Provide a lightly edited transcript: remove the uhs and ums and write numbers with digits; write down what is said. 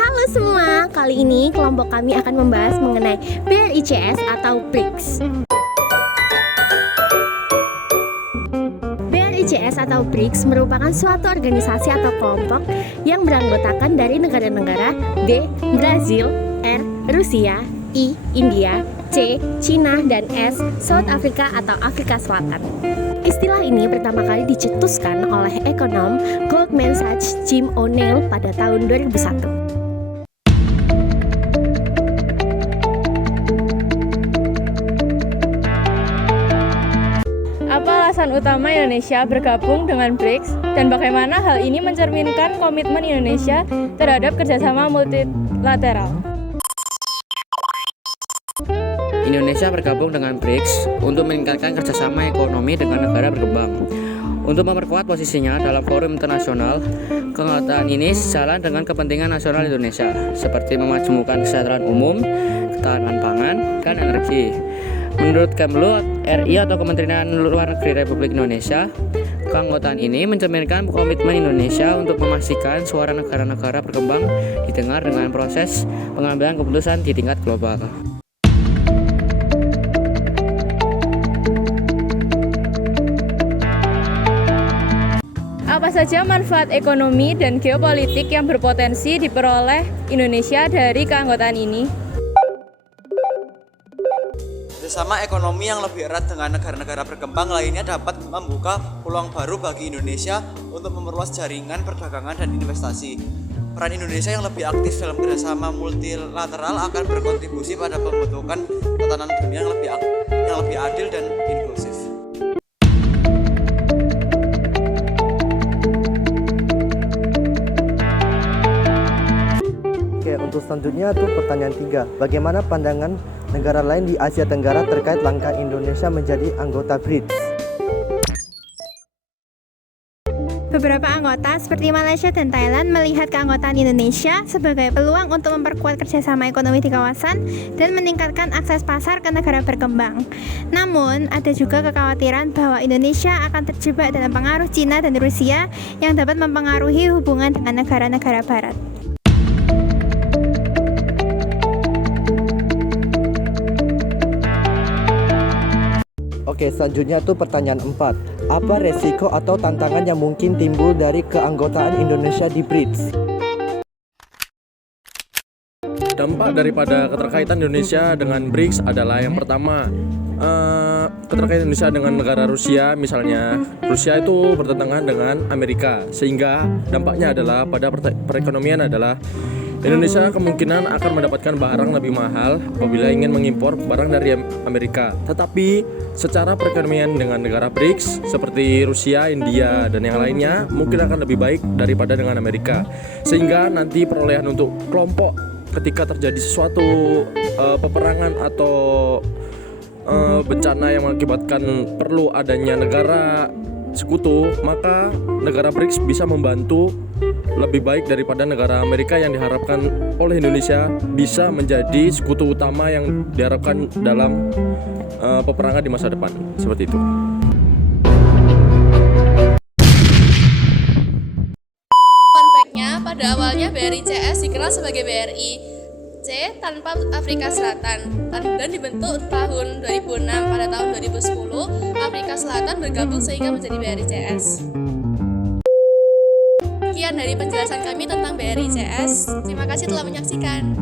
Halo semua, kali ini kelompok kami akan membahas mengenai BRICS atau BRICS. BRICS atau BRICS merupakan suatu organisasi atau kelompok yang beranggotakan dari negara-negara B. Brazil, R. Rusia, I. India, C. Cina, dan S. South Africa atau Afrika Selatan. Istilah ini pertama kali dicetuskan oleh ekonom Goldman Sachs Jim O'Neill pada tahun 2001. Apa alasan utama Indonesia bergabung dengan BRICS dan bagaimana hal ini mencerminkan komitmen Indonesia terhadap kerjasama multilateral? Indonesia bergabung dengan BRICS untuk meningkatkan kerjasama ekonomi dengan negara berkembang. Untuk memperkuat posisinya dalam forum internasional, keanggotaan ini sejalan dengan kepentingan nasional Indonesia, seperti memajemukkan kesejahteraan umum, ketahanan pangan, dan energi. Menurut Kemlu RI atau Kementerian Luar Negeri Republik Indonesia, keanggotaan ini mencerminkan komitmen Indonesia untuk memastikan suara negara-negara berkembang didengar dengan proses pengambilan keputusan di tingkat global. Apa saja manfaat ekonomi dan geopolitik yang berpotensi diperoleh Indonesia dari keanggotaan ini? Kerjasama ekonomi yang lebih erat dengan negara-negara berkembang lainnya dapat membuka peluang baru bagi Indonesia untuk memperluas jaringan perdagangan dan investasi. Peran Indonesia yang lebih aktif dalam kerjasama multilateral akan berkontribusi pada pembentukan tatanan dunia yang lebih adil dan inklusif. Oke, untuk selanjutnya tuh pertanyaan 3. Bagaimana pandangan negara lain di Asia Tenggara terkait langkah Indonesia menjadi anggota BRICS? Beberapa anggota seperti Malaysia dan Thailand melihat keanggotaan Indonesia sebagai peluang untuk memperkuat kerjasama ekonomi di kawasan dan meningkatkan akses pasar ke negara berkembang. Namun, ada juga kekhawatiran bahwa Indonesia akan terjebak dalam pengaruh Cina dan Rusia yang dapat mempengaruhi hubungan dengan negara-negara barat. Oke, selanjutnya tuh pertanyaan 4. Apa resiko atau tantangan yang mungkin timbul dari keanggotaan Indonesia di BRICS? Dampak daripada keterkaitan Indonesia dengan BRICS adalah yang pertama, keterkaitan Indonesia dengan negara Rusia. Misalnya Rusia itu bertentangan dengan Amerika, sehingga dampaknya adalah pada perekonomian adalah Indonesia kemungkinan akan mendapatkan barang lebih mahal apabila ingin mengimpor barang dari Amerika. Tetapi secara perekonomian dengan negara BRICS seperti Rusia, India, dan yang lainnya mungkin akan lebih baik daripada dengan Amerika. Sehingga nanti perolehan untuk kelompok ketika terjadi sesuatu peperangan atau bencana yang mengakibatkan perlu adanya negara sekutu, maka negara BRICS bisa membantu lebih baik daripada negara Amerika yang diharapkan oleh Indonesia bisa menjadi sekutu utama yang diharapkan dalam peperangan di masa depan. Seperti itu. Fun fact-nya, pada awalnya BRICS dikenal sebagai BRI C tanpa Afrika Selatan dan dibentuk tahun 2006. Pada tahun 2010 Afrika Selatan bergabung sehingga menjadi BRICS. Sekian dari penjelasan kami tentang BRICS. Terima kasih telah menyaksikan.